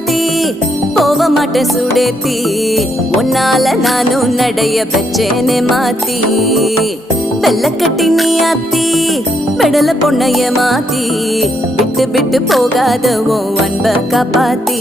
மாத்தி போக மாட்டேன் சுடேத்தி உன்னால நானும் நடைய பெச்சேனே மாத்தி வெள்ளக்கட்டி நீ ஆத்தி பெடல பொண்ணைய மாத்தி விட்டு விட்டு போகாத உன் அன்ப காப்பாத்தி